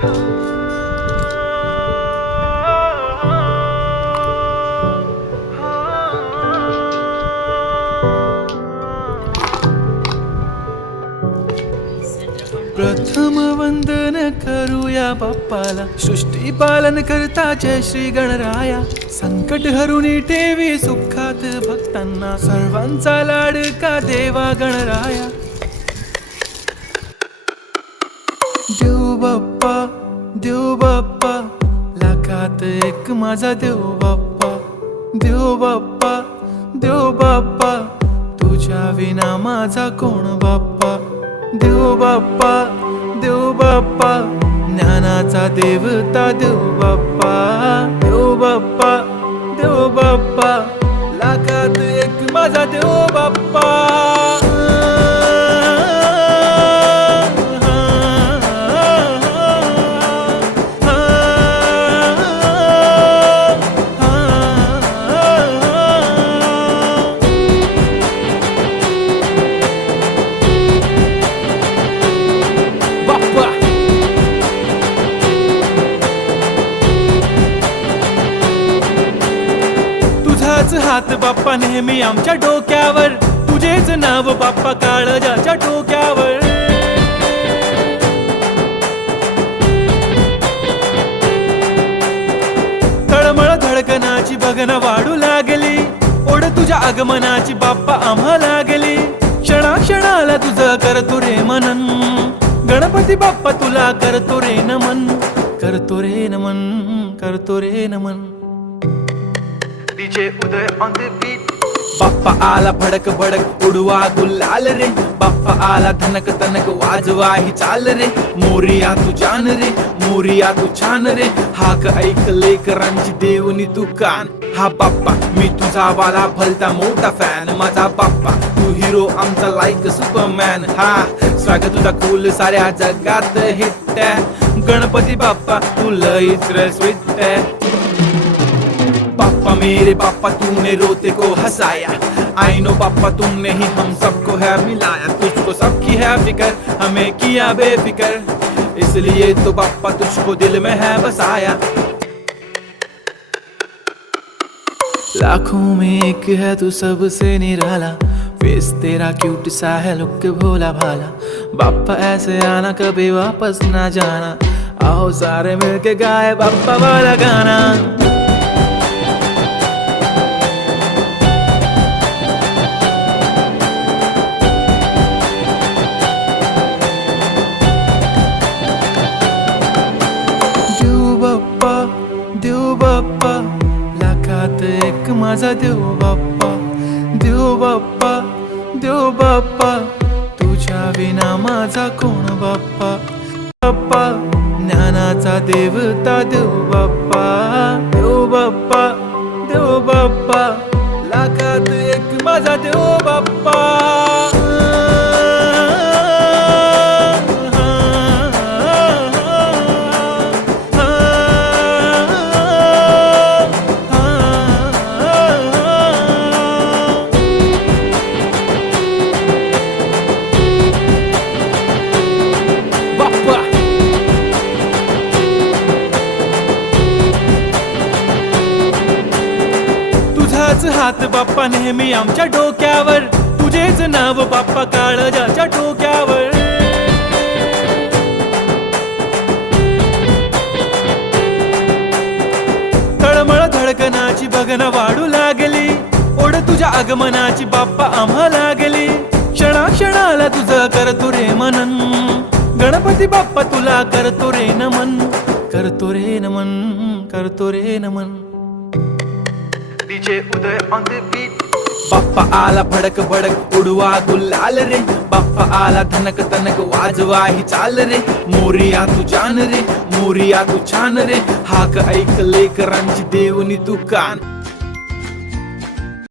प्रथम वंदन करूया बाप्पाला, सृष्टी पालन करता जय श्री गणराया. संकट हरुनी ठेवी सुखात भक्तांना, सर्वांचा लाडका देवा गणराया. देव बाप्पा, देव बाप्पा, लाखात एक माझा देव बाप्पा. देव बाप्पा, देव बाप्पा, तुझ्या विना माझा कोण बाप्पा. देव बाप्पा, देव बाप्पा, ज्ञानाचा देवता देव बाप्पा. देव बाप्पा, देव बाप्पा, लाखात एक माझा देव बाप्पा. तुझाच हात बाप्पा नेहमी आमच्या डोक्यावर, तुझेच नाव बाप्पा काळजाच्या डोक्यावर. तळमळ धडकनाची बघना वाढू लागली, ओढ तुझ्या आगमनाची बाप्पा आम्हा लागली. क्षणाक्षणाला तुझं करतो रे मनन, गणपती बाप्पा तुला करतो रे नमन. करतो रे नमन, करतो रे नमन. DJ Uday on the beat. Bappa आला भडक भडक उडवा गुलाल रे, बाप्पा आला धनक तनक वाजवा ही चाल रे. मोरिया तू जान रे, मोरिया तू छान रे, हाक ऐक लेकरांची देवनी तू कान. हा बाप्पा मी तुझा वाला भलता मोठा फॅन, माझा बाप्पा तू हिरो आमचा लाईक सुपरमॅन. हा स्वागत तुझा कूल साऱ्या जगात हिट. गणपती बाप्पा तू लईच रे स्वीट. पापा मेरे पापा तूने रोते को हंसाया, आई नो पापा तुमने ही हम सबको है मिलाया. तुझको सबकी है फिकर, हमें किया बेफिकर, इसलिए तो पापा तुझको दिल में है बसाया. लाखों में एक है तू सबसे निराला, फेस तेरा क्यूट सा है लुक भोला भाला. बाप्पा ऐसे आना कभी वापस ना जाना, आओ सारे मिलके गाए बाप्पा वाला गाना. देव बाप्पा, लाखात एक माझा देव बाप्पा. देव बाप्पा, देव बाप्पा, तुझ्या विना माझा कोण बाप्पा. बाप्पा ज्ञानाचा देवता देव बाप्पा. देव बाप्पा, देव बाप्पा, लाखात एक माझा देव बाप्पा. तुझाच हात बाप्पा नेहमी आमच्या डोक्यावर, तुझेच नाव बाप्पा काळजाच्या डोक्यावर. तळमळ धडकनाची बघना वाढू लागली, ओढ तुझ्या आगमनाची बाप्पा आम्हा लागली. क्षणाक्षणाला तुझं करतो रे मनन, गणपती बाप्पा तुला करतो रे नमन. करतो रे नमन, करतो रे नमन. DJ Uday on the beat. Bappa आला भडक भडक उडवा गुलाल रे, बाप्पा आला धनक तनक वाजवा ही चाल रे. मोरिया तू जान रे, मोरिया तू छान रे, हाक ऐक लेकरांची देवनी तू कान.